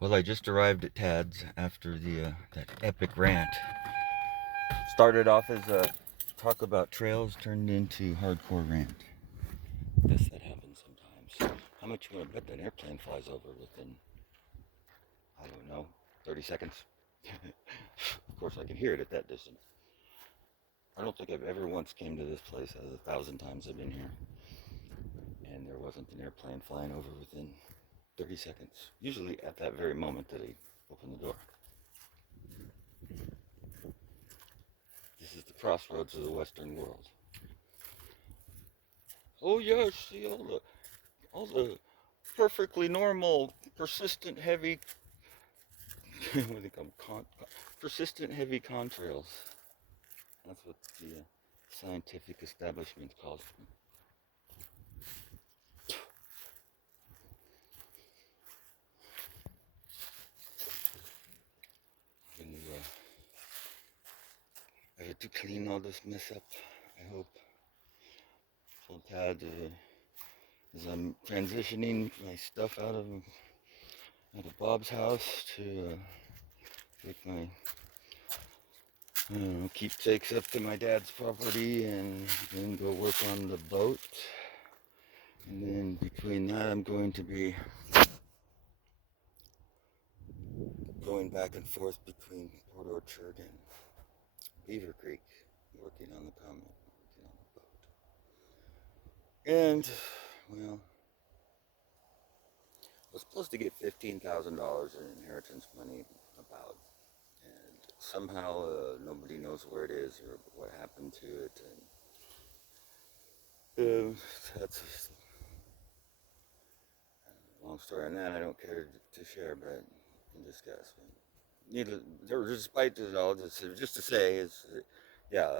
Well, I just arrived at Tad's after that epic rant. Started off as a talk about trails, turned into hardcore rant. Guess that happens sometimes. How much you want to bet that airplane flies over within, I don't know, 30 seconds? Of course, I can hear it at that distance. I don't think I've ever once came to this place out of 1,000 times I've been here, and there wasn't an airplane flying over within 30 seconds. Usually at that very moment that I open the door. This is the crossroads of the Western world. Oh yes, see all the perfectly normal, persistent heavy what do they call them? Persistent heavy contrails. That's what the scientific establishment calls them. When you I had to clean all this mess up, I hope. So Tad, as I'm transitioning my stuff out of Bob's house to take my keepsakes up to my dad's property and then go work on the boat. And then between that, I'm going to be going back and forth between Port Orchard and Beaver Creek, working on the comet, working on the boat. And, well, I was supposed to get $15,000 in inheritance money about, and somehow nobody knows where it is or what happened to it. And that's a long story on that. I don't care to share, but and discuss. But needless, despite it all, just to say is, yeah,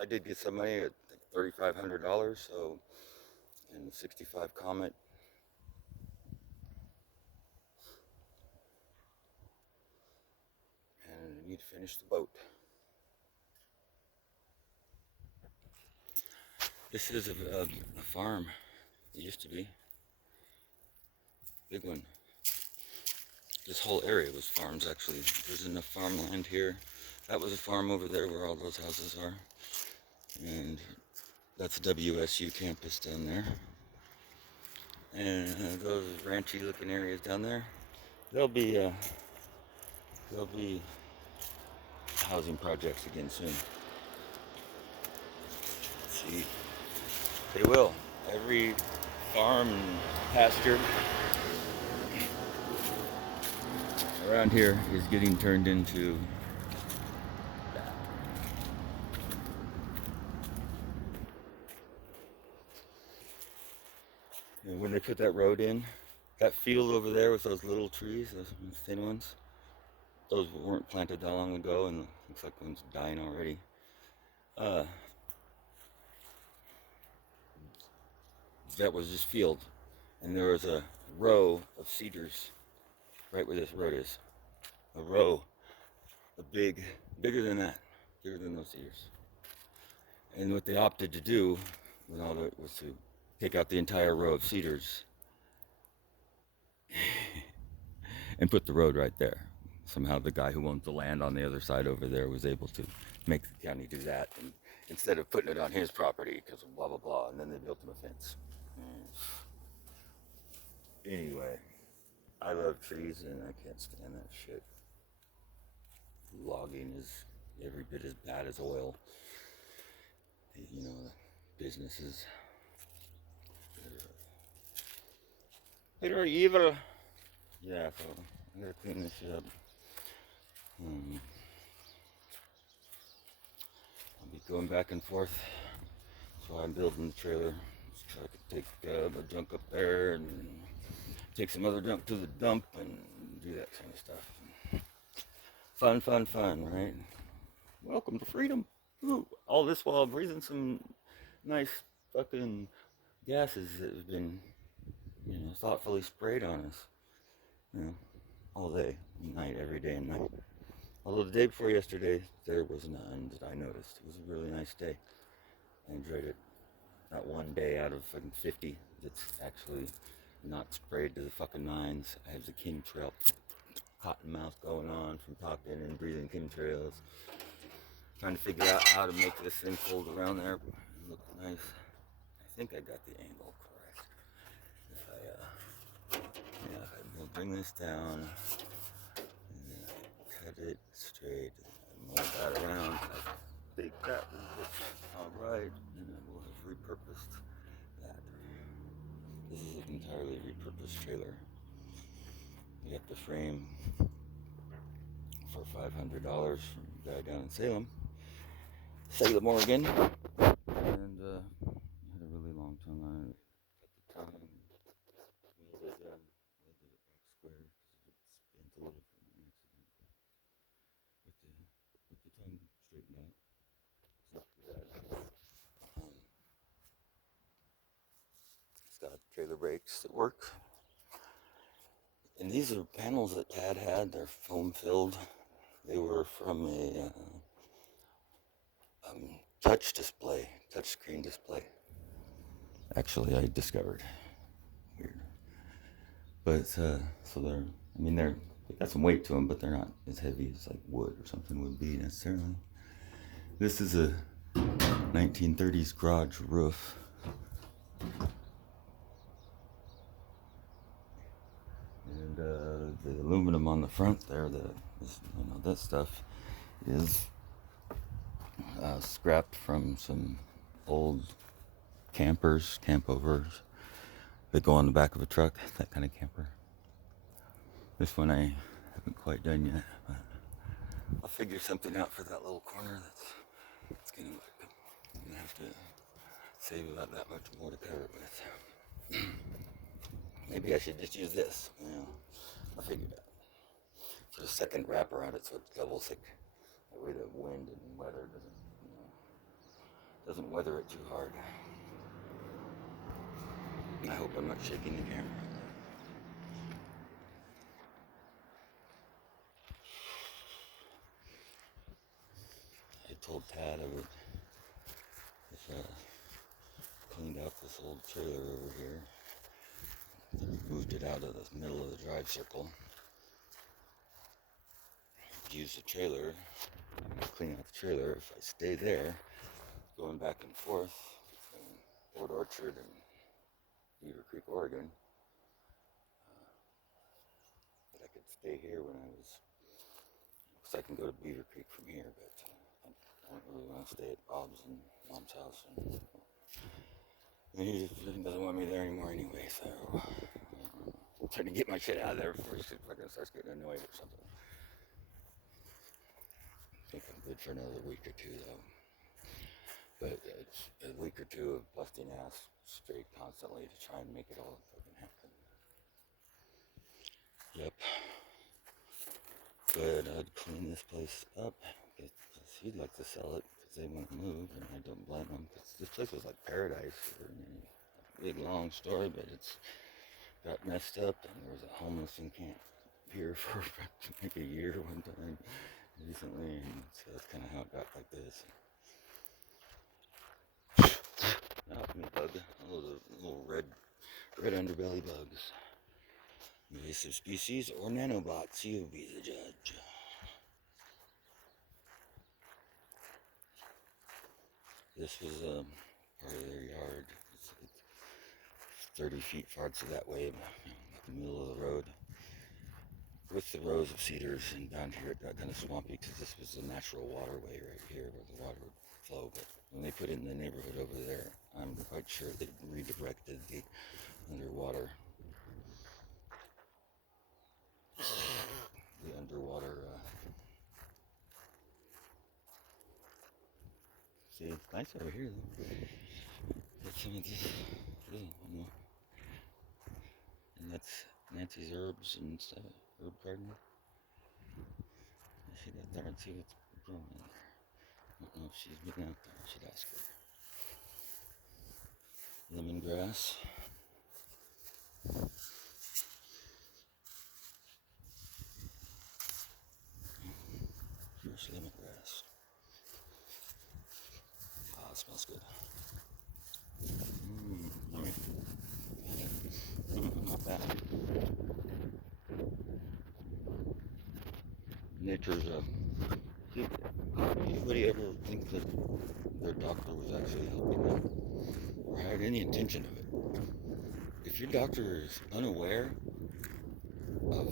I did get some money at $3,500, so in the 65 Comet. And I need to finish the boat. This is a farm. It used to be. Big one. This whole area was farms, actually. There's enough farmland here. That was a farm over there where all those houses are. And that's WSU campus down there. And those ranchy looking areas down there, there'll be housing projects again soon. Let's see, they will. Every farm and pasture around here is getting turned into that. And when they put that road in, that field over there with those little trees, those thin ones, those weren't planted that long ago, and looks like one's dying already. Uh, that was this field, and there was a row of cedars right where this road is. A row, bigger than that, bigger than those cedars. And what they opted to do with all that was to take out the entire row of cedars and put the road right there. Somehow the guy who owned the land on the other side over there was able to make the county do that, and instead of putting it on his property because of blah blah blah, and then they built him a fence. Anyway, I love trees and I can't stand that shit. Logging is every bit as bad as oil. Businesses. They're evil. Yeah, so I gotta clean this shit up. Um, I'll be going back and forth. That's why I'm building the trailer. So I can take the junk up there and take some other junk to the dump and do that kind of stuff. Fun, fun, fun, right? Welcome to freedom. Ooh, all this while breathing some nice fucking gases that have been, thoughtfully sprayed on us. You know, all day, night, every day and night. Although the day before yesterday, there was none that I noticed. It was a really nice day. I enjoyed it. Not one day out of fucking 50 that's actually not sprayed to the fucking nines. I have the chemtrail cottonmouth going on from talking and breathing chemtrails. Trying to figure out how to make this thing fold around there and look nice. I think I got the angle correct. If I bring this down and then I cut it straight and mold that around, I think that will look alright, and I will have repurposed that. This is an entirely repurposed trailer. You got the frame for $500 from a guy down in Salem, Oregon, and had a really long tongue on it at the time. We did it back square because it spent a little from an accident, with the tongue straightened out. It's not too bad. It's got trailer brakes that work. And these are panels that Tad had. They're foam filled. They were from a touch screen display. Actually, I discovered. Weird. But, so they got some weight to them, but they're not as heavy as like wood or something would be necessarily. This is a 1930s garage roof. And the aluminum on the front there, that stuff is scrapped from some old campovers that go on the back of a truck, that kind of camper. This one I haven't quite done yet, but I'll figure something out for that little corner that's gonna have to save about that much more to cover it with. Maybe I should just use this, I'll figure it out. Put a second wrap around it so it's double thick. That way the wind and weather doesn't weather it too hard. I hope I'm not shaking the camera. I told Tad I would, if cleaned out this old trailer over here, moved it out of the middle of the drive circle, use the trailer, clean out the trailer. If I stay there, going back and forth from Port Orchard and Beaver Creek, Oregon, but I could stay here when I was, because I can go to Beaver Creek from here, but I don't really want to stay at Bob's and Mom's house. And he doesn't want me there anymore anyway, so I'm trying to get my shit out of there before he fucking starts getting annoyed or something. I think I'm good for another week or two, though. But it's a week or two of busting ass straight constantly to try and make it all fucking happen. Yep. But I'd clean this place up because he'd like to sell it because they want to move, and I don't blame him because this place was like paradise. Big long story, but it's got messed up, and there was a homeless in camp here for like a year one time recently, and so that's kind of how it got like this. Oh, bug, little red underbelly bugs. Invasive species or nanobots, you be the judge. This was part of their yard. It's like 30 feet farther that way, in the middle of the road, with the rows of cedars, and down here it got kind of swampy because this was a natural waterway right here where the water would flow. But when they put it in the neighborhood over there, I'm quite sure they redirected the underwater see, it's nice over here though. Got some of this, and that's Nancy's herbs and stuff, herb garden. I should get there and see what's growing in there. I don't know if she's been out there, I should ask her. Lemongrass. Here's lemongrass. Ah, it smells good. Yummy. Not that. Nature's did anybody ever think that their doctor was actually helping them or had any intention of it? If your doctor is unaware of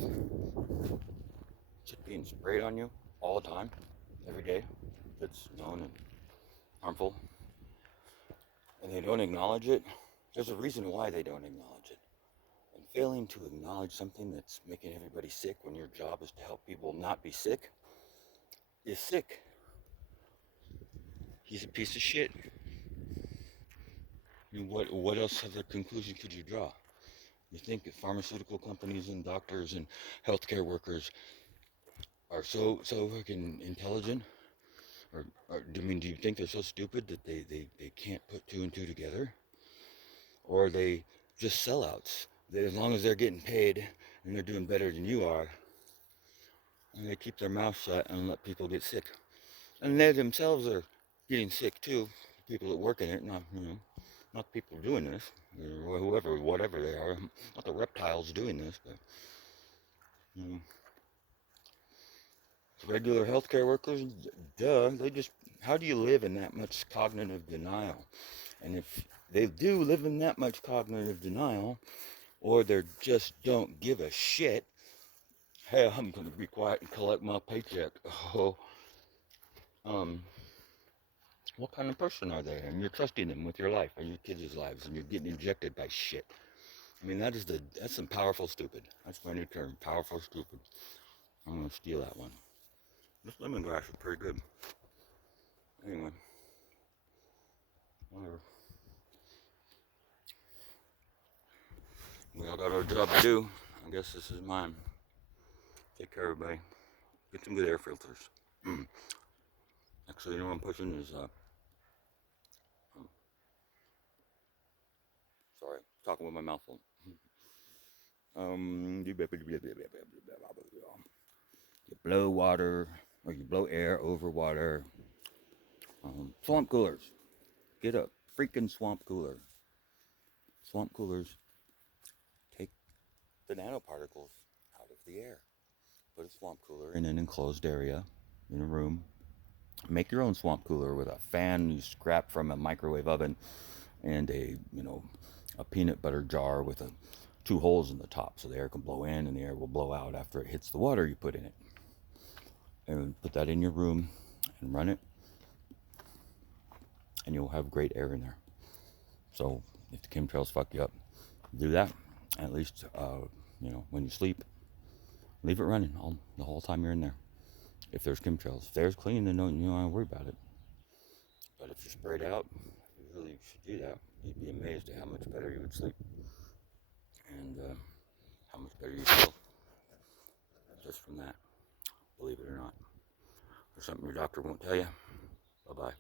shit being sprayed on you all the time, every day, that's known and harmful, and they don't acknowledge it, there's a reason why they don't acknowledge it. And failing to acknowledge something that's making everybody sick when your job is to help people not be sick is sick. He's a piece of shit. I mean, what else other conclusion could you draw? You think that pharmaceutical companies and doctors and healthcare workers are so fucking intelligent? Or do you think they're so stupid that they can't put two and two together? Or are they just sellouts? That as long as they're getting paid and they're doing better than you are, and they keep their mouth shut and let people get sick. And they themselves are getting sick too. People that work in it, not the people doing this, or whoever, whatever they are, not the reptiles doing this, but regular healthcare workers, duh, how do you live in that much cognitive denial? And if they do live in that much cognitive denial, or they just don't give a shit, hey, I'm going to be quiet and collect my paycheck. Oh, what kind of person are they? And you're trusting them with your life and your kids' lives, and you're getting injected by shit. I mean, that's some powerful stupid. That's my new term, powerful stupid. I'm going to steal that one. This lemongrass is pretty good. Anyway, whatever. We all got our job to do. I guess this is mine. Take care, everybody. Get some good air filters. Actually, you know what I'm pushing is, sorry, talking with my mouth full. You blow water, or you blow air over water. Swamp coolers. Get a freaking swamp cooler. Swamp coolers take the nanoparticles out of the air. Put a swamp cooler in an enclosed area in a room. Make your own swamp cooler with a fan you scrap from a microwave oven and a peanut butter jar with two holes in the top so the air can blow in and the air will blow out after it hits the water you put in it. And put that in your room and run it, and you'll have great air in there. So if the chemtrails fuck you up, do that. At least, when you sleep, leave it running the whole time you're in there. If there's chemtrails, if the air's clean, then you don't have to worry about it. But if you're sprayed out, you really should do that. You'd be amazed at how much better you would sleep, and how much better you feel just from that. Believe it or not. There's something your doctor won't tell you. Bye-bye.